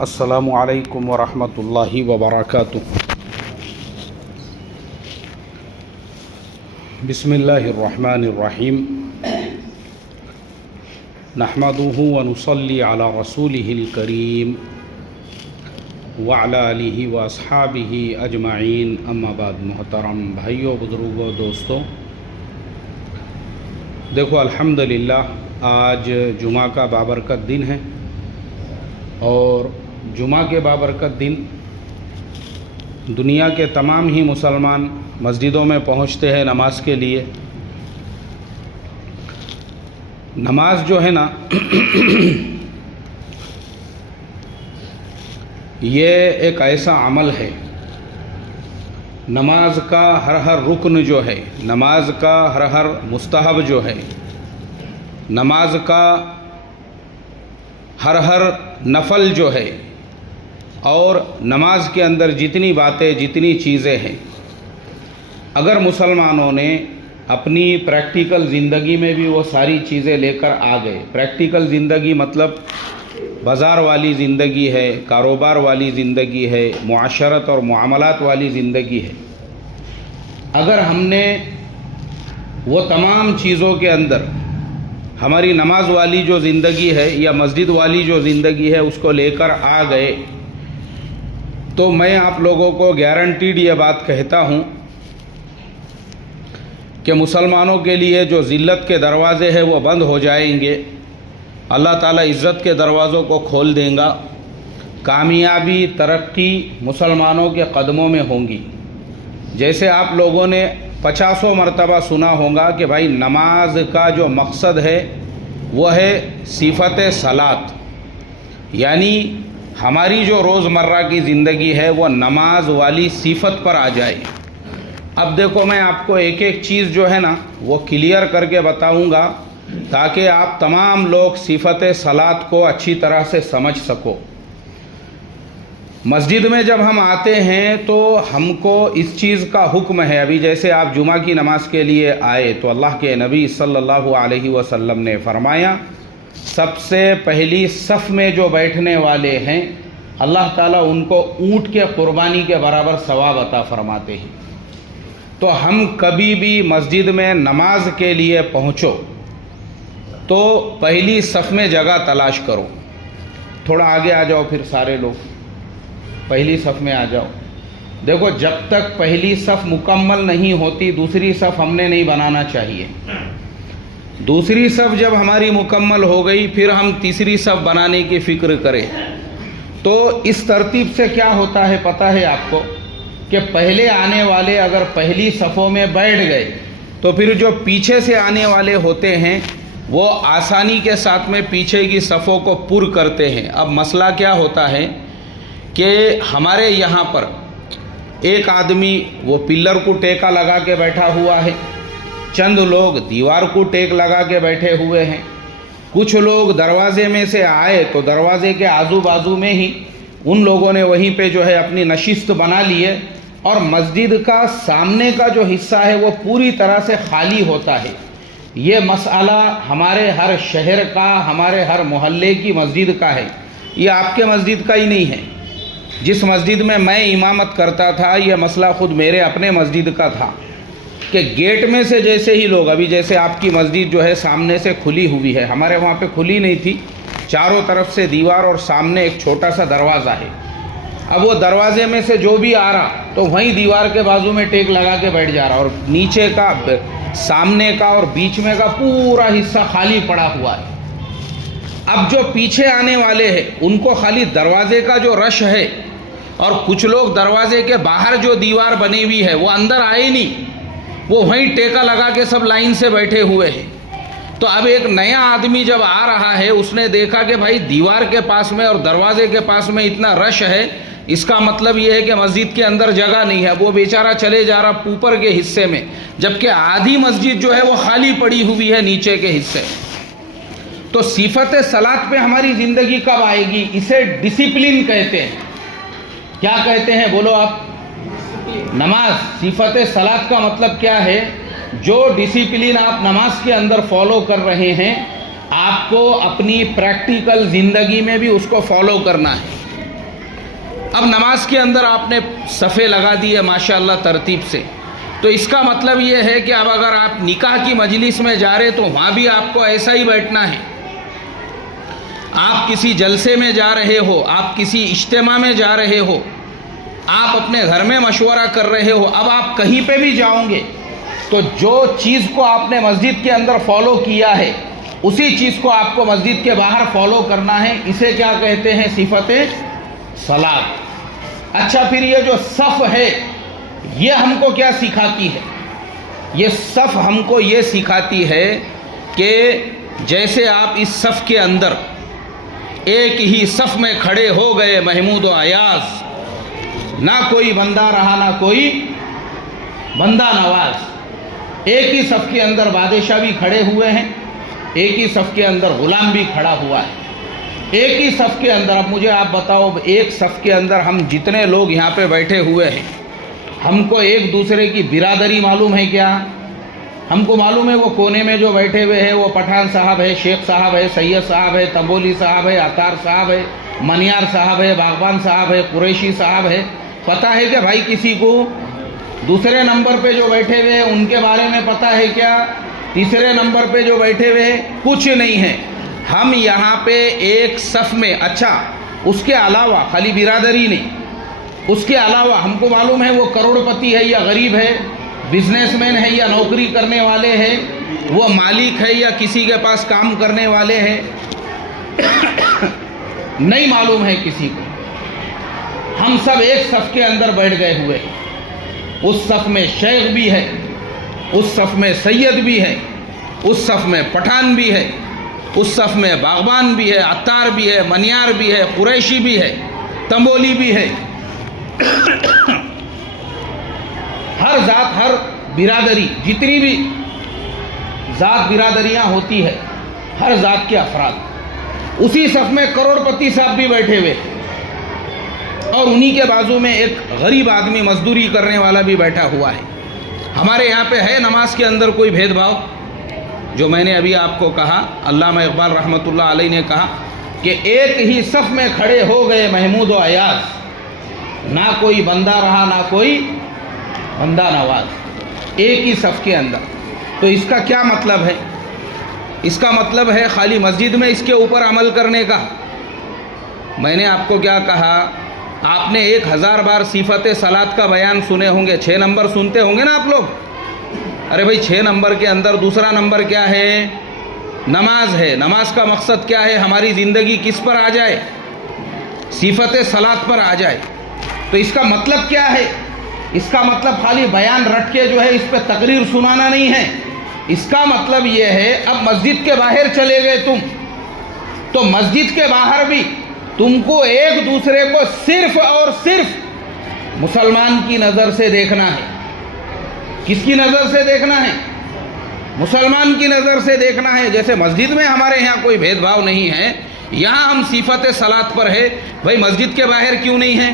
السلام علیکم ورحمۃ اللہ وبرکاتہ۔ بسم اللہ الرحمن الرحیم، نحمدہ ونصلی علی رسولہ الکریم وعلی آلہ واصحابہ اجمعین، اما بعد۔ محترم بھائیوں، بزرگوں، دوستوں، دیکھو الحمدللہ آج جمعہ کا بابرکت دن ہے، اور جمعہ کے بابرکت دن دنیا کے تمام ہی مسلمان مسجدوں میں پہنچتے ہیں نماز کے لیے۔ نماز جو ہے نا یہ ایک ایسا عمل ہے، نماز کا ہر رکن جو ہے، نماز کا ہر مستحب جو ہے، نماز کا ہر نفل جو ہے، اور نماز کے اندر جتنی باتیں، جتنی چیزیں ہیں، اگر مسلمانوں نے اپنی پریکٹیکل زندگی میں بھی وہ ساری چیزیں لے کر آ گئے۔ پریکٹیکل زندگی مطلب بازار والی زندگی ہے، کاروبار والی زندگی ہے، معاشرت اور معاملات والی زندگی ہے۔ اگر ہم نے وہ تمام چیزوں کے اندر ہماری نماز والی جو زندگی ہے یا مسجد والی جو زندگی ہے اس کو لے کر آ گئے، تو میں آپ لوگوں کو گارنٹیڈ یہ بات کہتا ہوں کہ مسلمانوں کے لیے جو ذلت کے دروازے ہیں وہ بند ہو جائیں گے، اللہ تعالیٰ عزت کے دروازوں کو کھول دیں گا، کامیابی، ترقی مسلمانوں کے قدموں میں ہوں گی۔ جیسے آپ لوگوں نے 50 مرتبہ سنا ہوگا کہ بھائی نماز کا جو مقصد ہے وہ ہے صفت صلاۃ، یعنی ہماری جو روزمرہ کی زندگی ہے وہ نماز والی صفت پر آ جائے۔ اب دیکھو میں آپ کو ایک ایک چیز جو ہے نا وہ کلیئر کر کے بتاؤں گا تاکہ آپ تمام لوگ صفت صلاۃ کو اچھی طرح سے سمجھ سکو۔ مسجد میں جب ہم آتے ہیں تو ہم کو اس چیز کا حکم ہے، ابھی جیسے آپ جمعہ کی نماز کے لیے آئے تو اللہ کے نبی صلی اللہ علیہ وسلم نے فرمایا سب سے پہلی صف میں جو بیٹھنے والے ہیں اللہ تعالیٰ ان کو اونٹ کے قربانی کے برابر ثواب عطا فرماتے ہیں۔ تو ہم کبھی بھی مسجد میں نماز کے لیے پہنچو تو پہلی صف میں جگہ تلاش کرو۔ تھوڑا آگے آ جاؤ، پھر سارے لوگ پہلی صف میں آ جاؤ۔ دیکھو جب تک پہلی صف مکمل نہیں ہوتی دوسری صف ہم نے نہیں بنانا چاہیے۔ دوسری صف جب ہماری مکمل ہو گئی پھر ہم تیسری صف بنانے کی فکر کریں۔ تو اس ترتیب سے کیا ہوتا ہے پتہ ہے آپ کو کہ پہلے آنے والے اگر پہلی صفوں میں بیٹھ گئے تو پھر جو پیچھے سے آنے والے ہوتے ہیں وہ آسانی کے ساتھ میں پیچھے کی صفوں کو پر کرتے ہیں۔ اب مسئلہ کیا ہوتا ہے کہ ہمارے یہاں پر ایک آدمی وہ پلر کو ٹیکا لگا کے بیٹھا ہوا ہے، چند لوگ دیوار کو ٹیک لگا کے بیٹھے ہوئے ہیں، کچھ لوگ دروازے میں سے آئے تو دروازے کے آزو بازو میں ہی ان لوگوں نے وہیں پہ جو ہے اپنی نشست بنا لیے، اور مسجد کا سامنے کا جو حصہ ہے وہ پوری طرح سے خالی ہوتا ہے۔ یہ مسئلہ ہمارے ہر شہر کا، ہمارے ہر محلے کی مسجد کا ہے، یہ آپ کے مسجد کا ہی نہیں ہے۔ جس مسجد میں میں امامت کرتا تھا یہ مسئلہ خود میرے اپنے مسجد کا تھا کہ گیٹ میں سے جیسے ہی لوگ، ابھی جیسے آپ کی مسجد جو ہے سامنے سے کھلی ہوئی ہے، ہمارے وہاں پہ کھلی نہیں تھی، چاروں طرف سے دیوار اور سامنے ایک چھوٹا سا دروازہ ہے۔ اب وہ دروازے میں سے جو بھی آ رہا تو وہیں دیوار کے بازو میں ٹیک لگا کے بیٹھ جا رہا، اور نیچے کا، سامنے کا اور بیچ میں کا پورا حصہ خالی پڑا ہوا ہے۔ اب جو پیچھے آنے والے ہیں ان کو خالی دروازے کا جو رش ہے، اور کچھ لوگ دروازے کے باہر جو دیوار بنی ہوئی ہے وہ اندر آئے نہیں، وہ وہیں ٹیکا لگا کے سب لائن سے بیٹھے ہوئے ہیں۔ تو اب ایک نیا آدمی جب آ رہا ہے اس نے دیکھا کہ بھائی دیوار کے پاس میں اور دروازے کے پاس میں اتنا رش ہے، اس کا مطلب یہ ہے کہ مسجد کے اندر جگہ نہیں ہے۔ وہ بیچارہ چلے جا رہا اوپر کے حصے میں، جبکہ آدھی مسجد جو ہے وہ خالی پڑی ہوئی ہے نیچے کے حصے میں۔ تو صفت صلاۃ پہ ہماری زندگی کب آئے گی؟ اسے ڈسپلن کہتے ہیں۔ کیا کہتے ہیں بولو آپ؟ نماز۔ صفت صلاۃ کا مطلب کیا ہے؟ جو ڈسپلن آپ نماز کے اندر فالو کر رہے ہیں آپ کو اپنی پریکٹیکل زندگی میں بھی اس کو فالو کرنا ہے۔ اب نماز کے اندر آپ نے صفے لگا دیے ماشاءاللہ ترتیب سے، تو اس کا مطلب یہ ہے کہ اب اگر آپ نکاح کی مجلس میں جا رہے تو وہاں بھی آپ کو ایسا ہی بیٹھنا ہے. آپ کسی جلسے میں جا رہے ہو، آپ کسی اجتماع میں جا رہے ہو، آپ اپنے گھر میں مشورہ کر رہے ہو، اب آپ کہیں پہ بھی جاؤں گے تو جو چیز کو آپ نے مسجد کے اندر فالو کیا ہے اسی چیز کو آپ کو مسجد کے باہر فالو کرنا ہے. اسے کیا کہتے ہیں؟ صفت صلاۃ. اچھا، پھر یہ جو صف ہے یہ ہم کو کیا سکھاتی ہے؟ یہ صف ہم کو یہ سکھاتی ہے کہ جیسے آپ اس صف کے اندر ایک ہی صف میں کھڑے ہو گئے محمود و ایاز، نہ کوئی بندہ رہا نہ کوئی بندہ نواز. ایک ہی صف کے اندر بادشاہ بھی کھڑے ہوئے ہیں، ایک ہی صف کے اندر غلام بھی کھڑا ہوا ہے، ایک ہی صف کے اندر. اب مجھے آپ بتاؤ، ایک صف کے اندر ہم جتنے لوگ یہاں پہ بیٹھے ہوئے ہیں، ہم کو ایک دوسرے کی برادری معلوم ہے کیا؟ ہم کو معلوم ہے وہ کونے میں جو بیٹھے ہوئے ہیں وہ پٹھان صاحب ہے، شیخ صاحب ہے، سید صاحب ہے، تنبولی صاحب ہے، عطار صاحب ہے، منیار صاحب ہے، باغبان صاحب ہے، قریشی صاحب ہے. پتہ ہے کہ بھائی کسی کو دوسرے نمبر پہ جو بیٹھے ہوئے ہیں ان کے بارے میں پتہ ہے کیا؟ تیسرے نمبر پہ جو بیٹھے ہوئے ہیں کچھ نہیں ہے. ہم یہاں پہ ایک صف میں. اچھا، اس کے علاوہ خالی برادری نہیں، اس کے علاوہ ہم کو معلوم ہے وہ کروڑ پتی ہے یا غریب ہے، بزنس مین ہے یا نوکری کرنے والے ہیں، وہ مالک ہے یا کسی کے پاس کام کرنے والے ہیں، نہیں معلوم ہے کسی کو. ہم سب ایک صف کے اندر بیٹھ گئے ہوئے ہیں. اس صف میں شیخ بھی ہے، اس صف میں سید بھی ہے، اس صف میں پٹھان بھی ہے، اس صف میں باغبان بھی ہے، عطار بھی ہے، منیار بھی ہے، قریشی بھی ہے، تنبولی بھی ہے. ہر ذات، ہر برادری، جتنی بھی ذات برادریاں ہوتی ہے، ہر ذات کے افراد اسی صف میں کروڑ پتی صاحب بھی بیٹھے ہوئے، اور انہی کے بازو میں ایک غریب آدمی مزدوری کرنے والا بھی بیٹھا ہوا ہے. ہمارے یہاں پہ ہے نماز کے اندر کوئی بھید بھاؤ؟ جو میں نے ابھی آپ کو کہا، علامہ اقبال رحمۃ اللہ علیہ نے کہا کہ ایک ہی صف میں کھڑے ہو گئے محمود و ایاز، نہ کوئی بندہ رہا نہ کوئی بندہ نواز. ایک ہی صف کے اندر. تو اس کا کیا مطلب ہے؟ اس کا مطلب ہے خالی مسجد میں اس کے اوپر عمل کرنے کا. میں نے آپ کو کیا کہا؟ آپ نے 1000 بار صفت صلاۃ کا بیان سنے ہوں گے، 6 نمبر سنتے ہوں گے نا آپ لوگ. ارے بھائی 6 نمبر کے اندر دوسرا نمبر کیا ہے؟ نماز ہے. نماز کا مقصد کیا ہے؟ ہماری زندگی کس پر آ جائے؟ صفت صلاۃ پر آ جائے. تو اس کا مطلب کیا ہے؟ اس کا مطلب خالی بیان رٹ کے جو ہے اس پہ تقریر سنانا نہیں ہے. اس کا مطلب یہ ہے اب مسجد کے باہر چلے گئے تم، تو مسجد کے باہر بھی تم کو ایک دوسرے کو صرف اور صرف مسلمان کی نظر سے دیکھنا ہے. کس کی نظر سے دیکھنا ہے؟ مسلمان کی نظر سے دیکھنا ہے. جیسے مسجد میں ہمارے یہاں کوئی بھید بھاؤ نہیں ہے، یہاں ہم صفت صلاۃ پر ہے. بھائی مسجد کے باہر کیوں نہیں ہے؟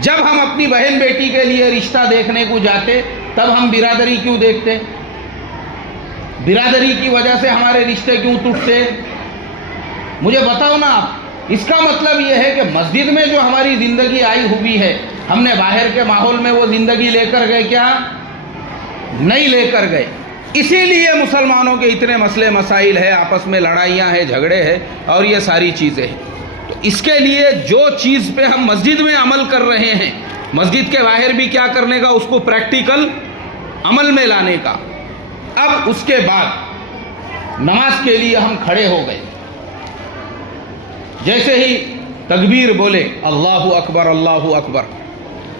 جب ہم اپنی بہن بیٹی کے لیے رشتہ دیکھنے کو جاتے تب ہم برادری کیوں دیکھتے؟ برادری کی وجہ سے ہمارے رشتے کیوں ٹوٹتے؟ مجھے بتاؤ نا آپ. اس کا مطلب یہ ہے کہ مسجد میں جو ہماری زندگی آئی ہوئی ہے، ہم نے باہر کے ماحول میں وہ زندگی لے کر گئے کیا؟ نہیں لے کر گئے. اسی لیے مسلمانوں کے اتنے مسئلے مسائل ہے، آپس میں لڑائیاں ہیں، جھگڑے ہیں اور یہ ساری چیزیں ہیں. تو اس کے لیے جو چیز پہ ہم مسجد میں عمل کر رہے ہیں، مسجد کے باہر بھی کیا کرنے کا؟ اس کو پریکٹیکل عمل میں لانے کا. اب اس کے بعد نماز کے لیے ہم کھڑے ہو گئے. جیسے ہی تکبیر بولے اللہ اکبر اللہ اکبر،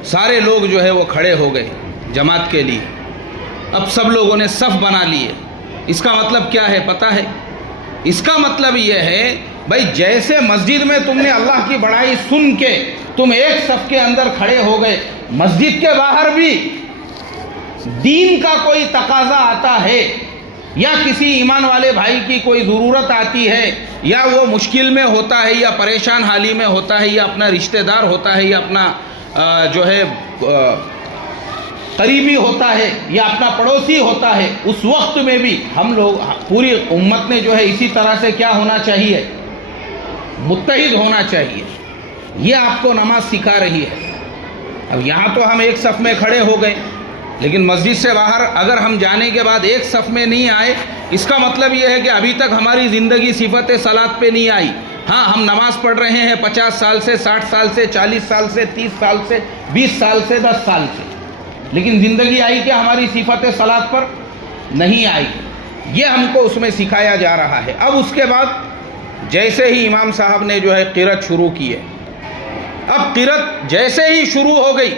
سارے لوگ جو ہے وہ کھڑے ہو گئے جماعت کے لیے. اب سب لوگوں نے صف بنا لیے. اس کا مطلب کیا ہے پتہ ہے؟ اس کا مطلب یہ ہے بھائی جیسے مسجد میں تم نے اللہ کی بڑائی سن کے تم ایک صف کے اندر کھڑے ہو گئے، مسجد کے باہر بھی دین کا کوئی تقاضا آتا ہے یا کسی ایمان والے بھائی کی کوئی ضرورت آتی ہے یا وہ مشکل میں ہوتا ہے یا پریشان حالی میں ہوتا ہے یا اپنا رشتہ دار ہوتا ہے یا اپنا جو ہے قریبی ہوتا ہے یا اپنا پڑوسی ہوتا ہے، اس وقت میں بھی ہم لوگ پوری امت نے جو ہے اسی طرح سے کیا ہونا چاہیے؟ متحد ہونا چاہیے. یہ آپ کو نماز سکھا رہی ہے۔ اب یہاں تو ہم ایک صف میں کھڑے ہو گئے، لیکن مسجد سے باہر اگر ہم جانے کے بعد ایک صف میں نہیں آئے، اس کا مطلب یہ ہے کہ ابھی تک ہماری زندگی صفت صلاۃ پہ نہیں آئی۔ ہاں، ہم نماز پڑھ رہے ہیں 50 سال سے، 60 سال سے، 40 سال سے، 30 سال سے، 20 سال سے، 10 سال سے، لیکن زندگی آئی کہ ہماری صفت صلاۃ پر نہیں آئی۔ یہ ہم کو اس میں سکھایا جا رہا ہے۔ اب اس کے بعد جیسے ہی امام صاحب نے جو ہے قرأت شروع کی ہے، اب قرأت جیسے ہی شروع ہو گئی،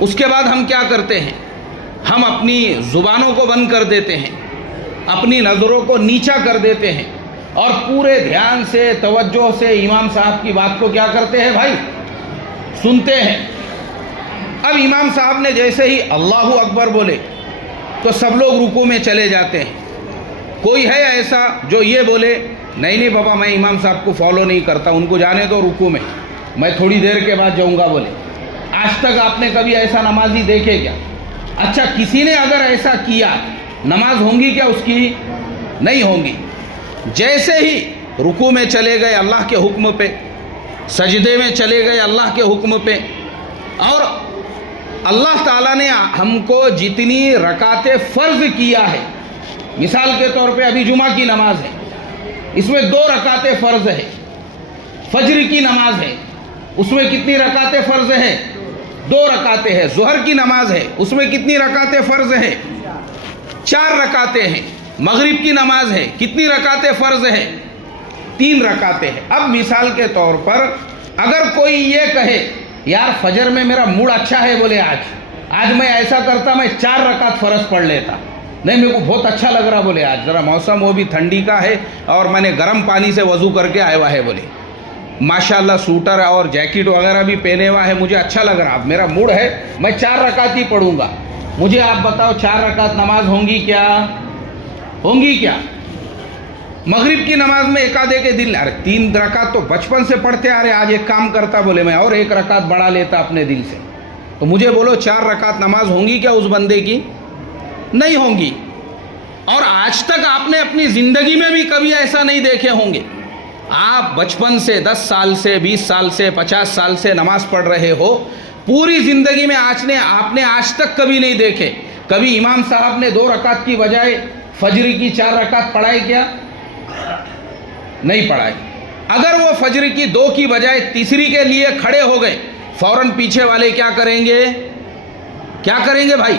اس کے بعد ہم کیا کرتے ہیں؟ ہم اپنی زبانوں کو بند کر دیتے ہیں، اپنی نظروں کو نیچا کر دیتے ہیں، اور پورے دھیان سے، توجہ سے امام صاحب کی بات کو کیا کرتے ہیں بھائی؟ سنتے ہیں۔ اب امام صاحب نے جیسے ہی اللہ اکبر بولے تو سب لوگ رکوع میں چلے جاتے ہیں۔ کوئی ہے ایسا جو یہ بولے نہیں بابا میں امام صاحب کو فالو نہیں کرتا، ان کو جانے دو رکوع میں تھوڑی دیر کے بعد جاؤں گا بولے؟ آج تک آپ نے کبھی ایسا نمازی دیکھے کیا؟ اچھا، کسی نے اگر ایسا کیا، نماز ہوں گی کیا اس کی؟ نہیں ہوں گی۔ جیسے ہی رکوع میں چلے گئے اللہ کے حکم پہ، سجدے میں چلے گئے اللہ کے حکم پہ، اور اللہ تعالیٰ نے ہم کو جتنی رکعتیں فرض کیا ہے، مثال کے طور پہ ابھی جمعہ کی نماز ہے، اس میں 2 رکعتیں فرض ہے۔ فجر کی نماز ہے، اس میں کتنی رکعتیں فرض ہے؟ 2 رکعتیں ہیں۔ ظہر کی نماز ہے، اس میں کتنی رکعتیں فرض ہے؟ 4 رکعتیں ہیں۔ مغرب کی نماز ہے، کتنی رکعتیں فرض ہے؟ 3 رکعتیں ہیں۔ اب مثال کے طور پر اگر کوئی یہ کہے یار فجر میں میرا موڈ اچھا ہے، بولے آج میں ایسا کرتا، میں 4 رکعت فرض پڑھ لیتا، نہیں میرے کو بہت اچھا لگ رہا، بولے آج ذرا موسم وہ بھی ٹھنڈی کا ہے اور میں نے گرم پانی سے وضو کر کے آیا ہوا ہے، بولے ماشاءاللہ سوٹر اور جیکٹ وغیرہ بھی پہنے ہوا ہے، مجھے اچھا لگ رہا، میرا موڈ ہے میں 4 رکعت ہی پڑھوں گا۔ مجھے آپ بتاؤ 4 رکعت نماز ہوں گی کیا؟ ہوں گی کیا؟ مغرب کی نماز میں ایک آدھے کے دل، ارے 3 رکعت تو بچپن سے پڑھتے آ رہے، آج ایک کام کرتا، بولے میں اور 1 رکعت بڑھا لیتا اپنے دل سے، تو مجھے بولو 4 رکعت نماز ہوں گی کیا اس بندے کی؟ نہیں ہوں گی۔ اور آج تک آپ نے اپنی زندگی میں بھی کبھی ایسا نہیں دیکھے ہوں گے۔ آپ بچپن سے 10 سال سے، 20 سال سے، 50 سال سے نماز پڑھ رہے ہو، پوری زندگی میں آپ نے آج تک کبھی نہیں دیکھے کبھی امام صاحب نے 2 رکعت کی بجائے فجر کی 4 رکعت پڑھائی کیا؟ نہیں پڑھائی۔ اگر وہ فجر کی 2 کی بجائے تیسری کے لیے کھڑے ہو گئے، فوراً پیچھے والے کیا کریں گے؟ کیا کریں گے بھائی؟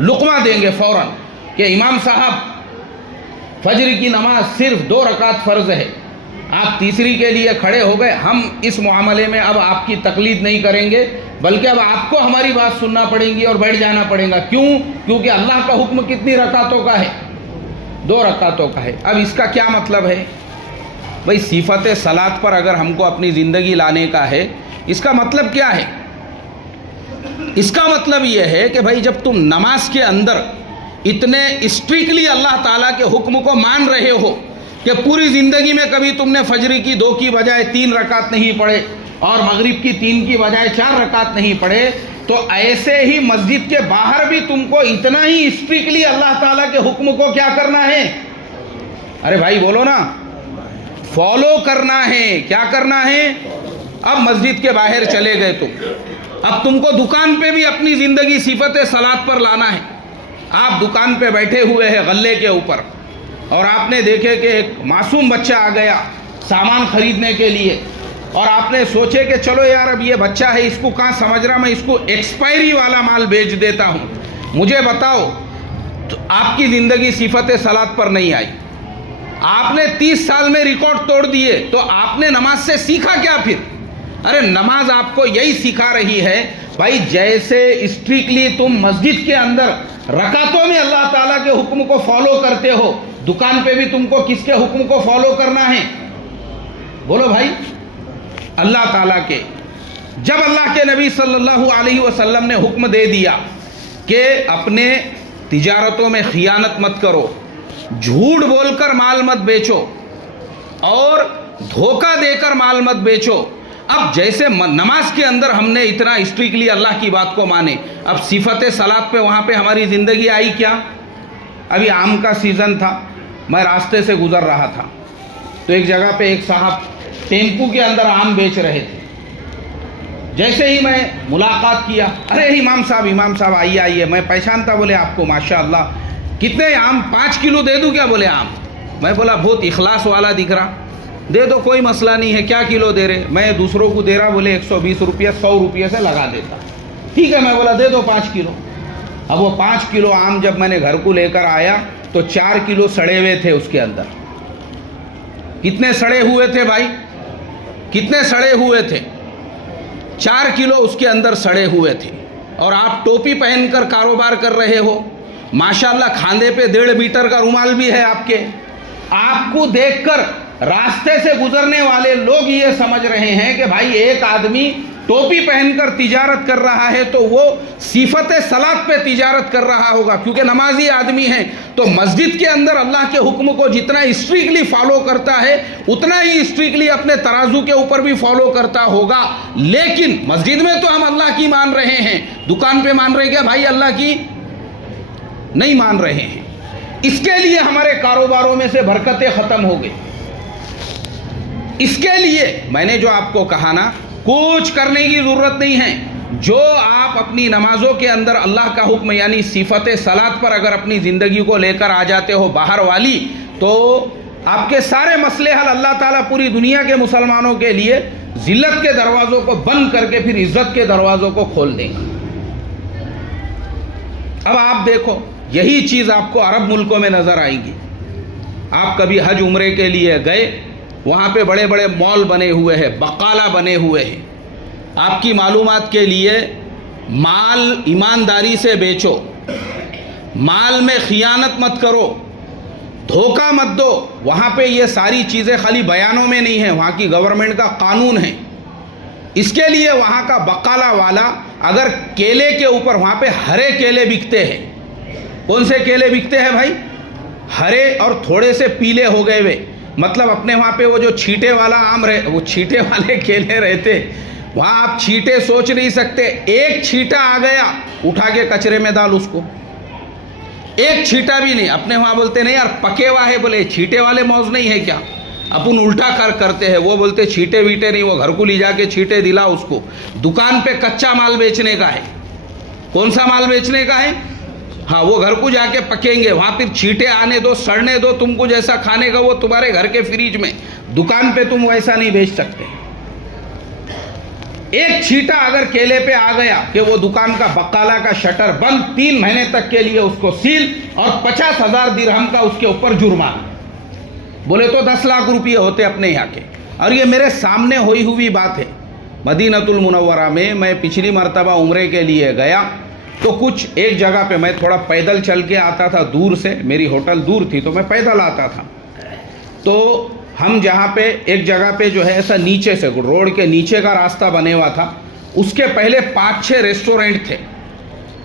لقمہ دیں گے فوراً کہ امام صاحب فجر کی نماز صرف 2 رکعت فرض ہے، آپ تیسری کے لیے کھڑے ہو گئے، ہم اس معاملے میں اب آپ کی تقلید نہیں کریں گے، بلکہ اب آپ کو ہماری بات سننا پڑے گی اور بیٹھ جانا پڑے گا۔ کیوں؟ کیونکہ اللہ کا حکم کتنی رکعتوں کا ہے؟ 2 رکعتوں کا ہے۔ اب اس کا کیا مطلب ہے بھائی؟ صفت صلاۃ پر اگر ہم کو اپنی زندگی لانے کا ہے، اس کا مطلب کیا ہے؟ اس کا مطلب یہ ہے کہ بھائی جب تم نماز کے اندر اتنے اسٹرکٹلی اللہ تعالیٰ کے حکم کو مان رہے ہو کہ پوری زندگی میں کبھی تم نے فجر کی 2 کی بجائے 3 رکعت نہیں پڑھے اور مغرب کی 3 کی بجائے 4 رکعت نہیں پڑھے، تو ایسے ہی مسجد کے باہر بھی تم کو اتنا ہی اسٹرکٹلی اللہ تعالیٰ کے حکم کو کیا کرنا ہے؟ ارے بھائی بولو نا، فالو کرنا ہے۔ کیا کرنا ہے؟ اب مسجد کے باہر چلے گئے اب تم کو دکان پہ بھی اپنی زندگی صفت صلاۃ پر لانا ہے۔ آپ دکان پہ بیٹھے ہوئے ہیں غلے کے اوپر، اور آپ نے دیکھے کہ ایک معصوم بچہ آ گیا سامان خریدنے کے لیے، اور آپ نے سوچے کہ چلو یار اب یہ بچہ ہے، اس کو کہاں سمجھ رہا، میں اس کو ایکسپائری والا مال بیچ دیتا ہوں۔ مجھے بتاؤ، تو آپ کی زندگی صفت صلاۃ پر نہیں آئی، آپ نے 30 سال میں ریکارڈ توڑ دیے، تو آپ نے نماز سے سیکھا کیا پھر؟ ارے نماز آپ کو یہی سکھا رہی ہے بھائی، جیسے اسٹرکٹلی تم مسجد کے اندر رکعتوں میں اللہ تعالیٰ کے حکم کو فالو کرتے ہو، دکان پہ بھی تم کو کس کے حکم کو فالو کرنا ہے؟ بولو بھائی، اللہ تعالیٰ کے۔ جب اللہ کے نبی صلی اللہ علیہ وسلم نے حکم دے دیا کہ اپنے تجارتوں میں خیانت مت کرو، جھوٹ بول کر مال مت بیچو اور دھوکہ دے کر مال مت بیچو، اب جیسے نماز کے اندر ہم نے اتنا اسٹرکٹلی اللہ کی بات کو مانے، اب صفت صلاۃ پہ وہاں پہ ہماری زندگی آئی کیا؟ ابھی آم کا سیزن تھا، میں راستے سے گزر رہا تھا، تو ایک جگہ پہ ایک صاحب ٹیمپو کے اندر آم بیچ رہے تھے، جیسے ہی میں ملاقات کیا، ارے امام صاحب آئیے، میں پہچانتا، بولے آپ کو ماشاءاللہ کتنے آم 5 کلو دے دوں کیا؟ بولے آم. میں بولا بہت اخلاص والا دکھ رہا، دے دو کوئی مسئلہ نہیں ہے، کیا کلو دے رہے؟ میں دوسروں کو دے رہا، بولے 120 روپیہ 100 روپیہ سے لگا دیتا. ٹھیک ہے، میں بولا دے دو 5 کلو. اب وہ 5 کلو آم جب میں نے گھر کو لے کر آیا تو 4 کلو سڑے ہوئے تھے اس کے اندر. کتنے سڑے ہوئے تھے بھائی؟ کتنے سڑے ہوئے تھے؟ 4 کلو اس کے اندر سڑے ہوئے تھے. اور آپ ٹوپی پہن کر کاروبار کر رہے ہو، ماشاءاللہ کھاندے پہ 1.5 میٹر کا رومال بھی ہے آپ کے. آپ کو دیکھ کر راستے سے گزرنے والے لوگ یہ سمجھ رہے ہیں کہ بھائی ایک آدمی ٹوپی پہن کر تجارت کر رہا ہے تو وہ صفت صلاۃ پہ تجارت کر رہا ہوگا، کیونکہ نمازی آدمی ہے تو مسجد کے اندر اللہ کے حکم کو جتنا اسٹرکٹلی فالو کرتا ہے اتنا ہی اسٹرکٹلی اپنے ترازو کے اوپر بھی فالو کرتا ہوگا. لیکن مسجد میں تو ہم اللہ کی مان رہے ہیں، دکان پہ مان رہے کیا بھائی؟ اللہ کی نہیں مان رہے ہیں. اس کے لیے ہمارے کاروباروں میں سے برکتیں ختم ہو گئی. اس کے لیے میں نے جو آپ کو کہا نا، کچھ کرنے کی ضرورت نہیں ہے. جو آپ اپنی نمازوں کے اندر اللہ کا حکم یعنی صفت صلاۃ پر اگر اپنی زندگی کو لے کر آ جاتے ہو باہر والی، تو آپ کے سارے مسئلے حل اللہ تعالیٰ پوری دنیا کے مسلمانوں کے لیے ذلت کے دروازوں کو بند کر کے پھر عزت کے دروازوں کو کھول دیں گے. اب آپ دیکھو، یہی چیز آپ کو عرب ملکوں میں نظر آئے گی. آپ کبھی حج عمرے کے لیے گئے، وہاں پہ بڑے بڑے مال بنے ہوئے ہیں، بقالہ بنے ہوئے ہیں. آپ کی معلومات کے لیے مال ایمانداری سے بیچو، مال میں خیانت مت کرو، دھوکہ مت دو. وہاں پہ یہ ساری چیزیں خالی بیانوں میں نہیں ہیں، وہاں کی گورنمنٹ کا قانون ہے. اس کے لیے وہاں کا بقالہ والا اگر کیلے کے اوپر، وہاں پہ ہرے کیلے بکتے ہیں. کون سے کیلے بکتے ہیں بھائی؟ ہرے اور تھوڑے سے پیلے ہو گئے ہوئے. مطلب اپنے وہاں پہ وہ جو چھیٹے والا آم رہے، وہ چھیٹے والے کیلے رہتے، وہاں آپ چھیٹے سوچ نہیں سکتے. ایک چھیٹا آ گیا، اٹھا کے کچرے میں ڈال اس کو. ایک چھیٹا بھی نہیں. اپنے وہاں بولتے نہیں یار پکے ہوا ہے، بولے چھیٹے والے موز نہیں ہے کیا؟ اپن الٹا کرتے ہیں. وہ بولتے چھیٹے ویٹے نہیں، وہ گھر کو لے جا کے چھیٹے دلا اس کو. دکان پہ کچا مال بیچنے کا ہے. کون سا مال بیچنے کا ہے؟ ہاں، وہ گھر کو جا کے پکیں گے، وہاں پھر چھیٹے آنے دو، سڑنے دو. تم کو جیسا کھانے کا وہ تمہارے گھر کے فریج میں. دکان پہ تم ویسا نہیں بیچ سکتے. ایک چھیٹا اگر کیلے پہ آ گیا کہ وہ دکان کا بقالہ کا شٹر بند، 3 مہینے تک کے لیے اس کو سیل، اور 50,000 درہم کا اس کے اوپر جرمانہ. بولے تو 10 لاکھ روپیے ہوتے اپنے یہاں کے. اور یہ میرے سامنے ہوئی بات ہے. مدینۃ المنورہ میں میں پچھلی مرتبہ عمرے کے لیے گیا تو کچھ ایک جگہ پہ میں تھوڑا پیدل چل کے آتا تھا دور سے، میری ہوٹل دور تھی تو میں پیدل آتا تھا. تو ہم جہاں پہ ایک جگہ پہ جو ہے ایسا نیچے سے روڈ کے نیچے کا راستہ بنے ہوا تھا، اس کے پہلے 5-6 ریسٹورنٹ تھے،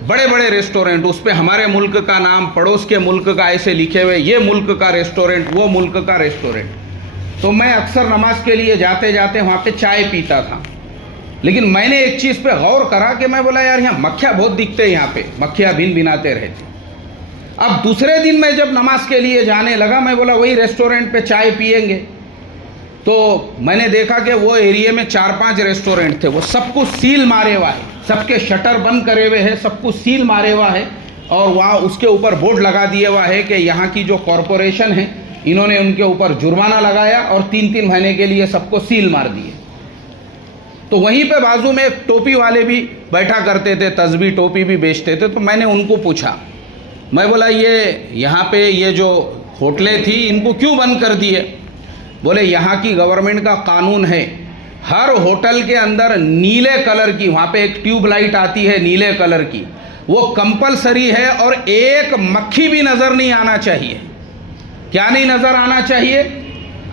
بڑے بڑے ریسٹورنٹ. اس پہ ہمارے ملک کا نام، پڑوس کے ملک کا ایسے لکھے ہوئے، یہ ملک کا ریسٹورنٹ، وہ ملک کا ریسٹورنٹ. تو میں اکثر نماز کے لیے جاتے جاتے وہاں پہ چائے پیتا تھا. لیکن میں نے ایک چیز پہ غور کرا کہ میں بولا یار یہاں مکھیاں بہت دکھتے ہیں، یہاں پہ مکھیاں بن بناتے رہتے. اب دوسرے دن میں جب نماز کے لیے جانے لگا، میں بولا وہی ریسٹورنٹ پہ چائے پئیں گے. تو میں نے دیکھا کہ وہ ایریے میں 4-5 ریسٹورنٹ تھے، وہ سب کو سیل مارے ہوا ہے، سب کے شٹر بند کرے ہوئے ہیں، سب کو سیل مارے ہوا ہے. اور وہاں اس کے اوپر بورڈ لگا دیا ہوا ہے کہ یہاں کی جو کارپوریشن ہے انہوں نے ان کے اوپر جرمانہ لگایا اور 3-3 مہینے کے لیے سب کو سیل مار دیے. تو وہیں پہ بازو میں ٹوپی والے بھی بیٹھا کرتے تھے، تسبیح ٹوپی بھی بیچتے تھے. تو میں نے ان کو پوچھا، میں بولا یہ یہاں پہ یہ جو ہوٹلیں تھیں ان کو کیوں بند کر دیے؟ بولے یہاں کی گورنمنٹ کا قانون ہے، ہر ہوٹل کے اندر نیلے کلر کی، وہاں پہ ایک ٹیوب لائٹ آتی ہے نیلے کلر کی، وہ کمپلسری ہے، اور ایک مکھی بھی نظر نہیں آنا چاہیے. کیا نہیں نظر آنا چاہیے؟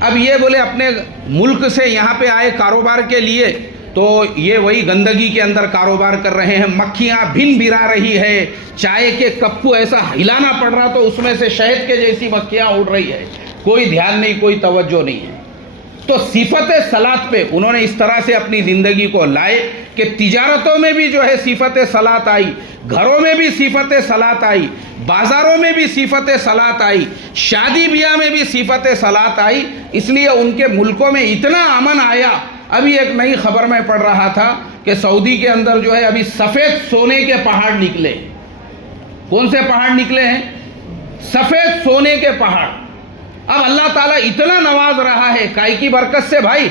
اب یہ بولے اپنے ملک سے یہاں پہ آئے کاروبار کے لیے، تو یہ وہی گندگی کے اندر کاروبار کر رہے ہیں. مکھیاں بھن بھرا رہی ہے، چائے کے کپ کو ایسا ہلانا پڑ رہا تو اس میں سے شہد کے جیسی مکھیاں اڑ رہی ہے. کوئی دھیان نہیں، کوئی توجہ نہیں ہے. تو صفت صلاۃ پہ انہوں نے اس طرح سے اپنی زندگی کو لائے کہ تجارتوں میں بھی جو ہے صفت صلاۃ آئی، گھروں میں بھی صفت صلاۃ آئی، بازاروں میں بھی صفت صلاۃ آئی، شادی بیاہ میں بھی صفت صلاۃ آئی. اس لیے ان کے ملکوں میں اتنا امن آیا ابھی ایک نئی خبر میں پڑھ رہا تھا کہ سعودی کے اندر جو ہے ابھی سفید سونے کے پہاڑ نکلے. کون سے پہاڑ نکلے ہیں؟ سفید سونے کے پہاڑ. اب اللہ تعالیٰ اتنا نواز رہا ہے کائی کی برکت سے بھائی؟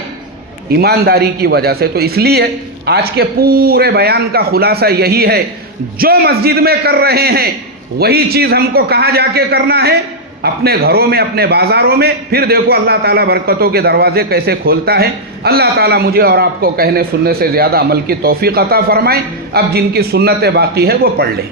ایمانداری کی وجہ سے. تو اس لیے آج کے پورے بیان کا خلاصہ یہی ہے، جو مسجد میں کر رہے ہیں وہی چیز ہم کو کہاں جا کے کرنا ہے؟ اپنے گھروں میں، اپنے بازاروں میں. پھر دیکھو اللہ تعالیٰ برکتوں کے دروازے کیسے کھولتا ہے. اللہ تعالیٰ مجھے اور آپ کو کہنے سننے سے زیادہ عمل کی توفیق عطا فرمائے. اب جن کی سنتیں باقی ہے وہ پڑھ لیں.